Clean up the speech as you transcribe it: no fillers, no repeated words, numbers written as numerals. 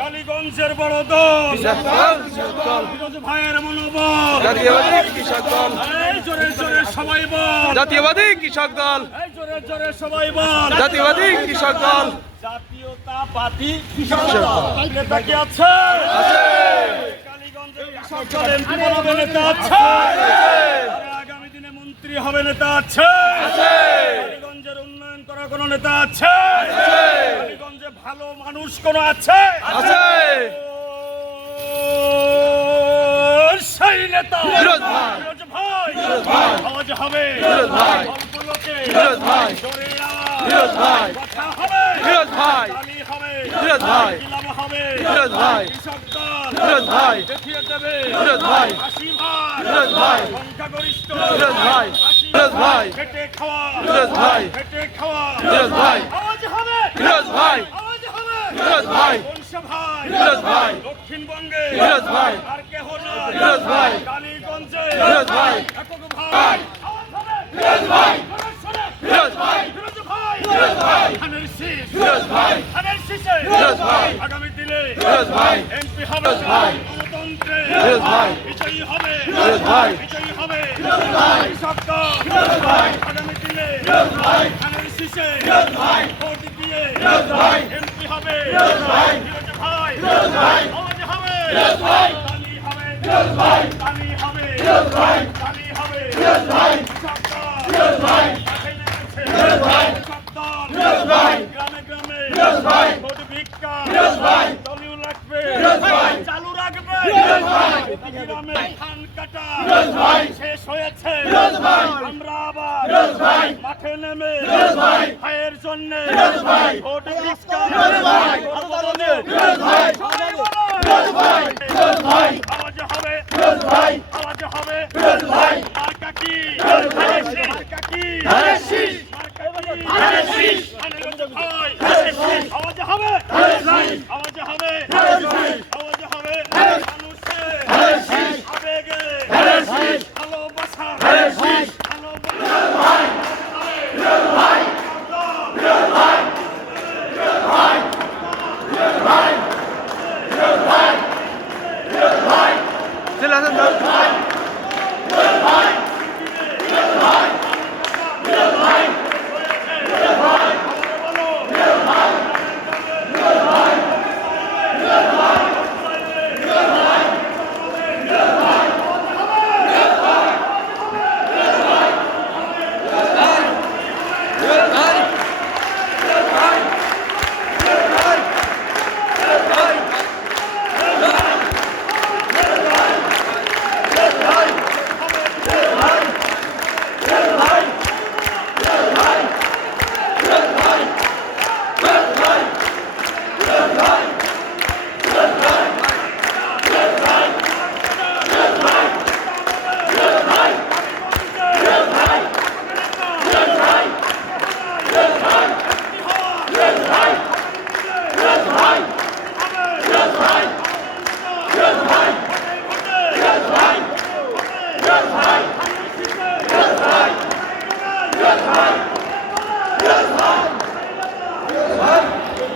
কালীগঞ্জের বড় দল ফিরোজ ভাইয়ের মনোবল জাতীয়বাদী কৃষক দল এই জোরে জোরে সবাই বল জাতীয়বাদী কৃষক দল এই জোরে জোরে সবাই বল জাতীয়বাদী কৃষক দল জাতীয়তাবাদী কৃষক দল নেতা কি আছে কালীগঞ্জের কৃষক দল এমপি বানাবে নেতা আছে আগামী দিনে মন্ত্রী হবে নেতা আছে কালীগঞ্জের উন্নয়ন করার কোন নেতা আছে কালীগঞ্জে ভালো মানুষ কোন আছে সেই নেতা ফিরোজ ভাই আওয়াজ হবে ফিরোজ ভাই অল্প লোকে ফিরোজ ভাই জোরে ফিরোজ ভাই কথা হবে ফিরোজ ভাই তালি হবে ফিরোজ ভাই ইলাম হবে ফিরোজ ভাই কৃষক দল ফিরোজ ভাই দেখিয়ে দেবে ফিরোজ ভাই হাসি ভাই ফিরোজ ভাই সংখ্যাগরিষ্ঠ ফিরোজ ভাই ফিরোজ ভাই খেটে খাওয়া ফিরোজ ভাই খেটে খাওয়া ফিরোজ ভাই আওয়াজ হবে ফিরোজ ভাই আওয়াজ হবে ফিরোজ ভাই বংশা ভাই ফিরোজ ভাই দক্ষিণবঙ্গে ফিরোজ ভাই আর কে হলো ফিরোজ ভাই কালীগঞ্জে ফিরোজ ভাই একক ভাই আওয়াজ হবে ফিরোজ ভাই ফিরোজ ভাই ফিরোজ ভাই ফিরোজ ভাই খানের শীষ ফিরোজ ভাই খানের শীষে ফিরোজ ভাই আগামী দিনে ফিরোজ ভাই এমপি হবে ফিরোজ ভাই গণতন্ত্রে ফিরোজ ভাই বিজয়ী হবে ফিরোজ ভাই বিজয়ী হবে ফিরোজ ভাই কৃষক দল ফিরোজ ভাই আগামী দিনে ফিরোজ ভাই খানের শীষে ফিরোজ ভাই ভোট দিয়ে ফিরোজ ভাই এমপি হবে ফিরোজ ভাই ফিরোজ ভাই ফিরোজ ভাই আওয়াজ হবে ফিরোজ ভাই তালি হবে ফিরোজ ভাই তালি হবে ফিরোজ ভাই তালি হবে ফিরোজ ভাই কৃষক দল ফিরোজ ভাই মাঠে নেমেছে ফিরোজ ভাই কৃষক দল ফিরোজ ভাই গ্রামে গ্রামে ফিরোজ ভাই ভোট ভিক্ষা ফিরোজ ভাই দলীয় লাগবে ফিরোজ ভাই চালু রাখবে ফিরোজ ভাই গ্রামে ধান কাটা ফিরোজ ভাই শেষ হয়েছে ফিরোজ ভাই আমরা আবার ফিরোজ ভাই মাঠে নেমে ফিরোজ ভাই ভাইয়ের জন্য ফিরোজ ভাই ভোট ভিক্ষা ফিরোজ ভাই ফিরোজ ভাই ফিরোজ ভাই ফিরোজ ভাই আওয়াজ হবে ফিরোজ ভাই আওয়াজ হবে ফিরোজ ভাই মার্কা কি ফিরোজ ভাই মার্কা কি ধানের শীষ ধানের শীষ ধানের ভাই আওয়াজ হবে ধানের শীষ আওয়াজ হবে ধানের শীষ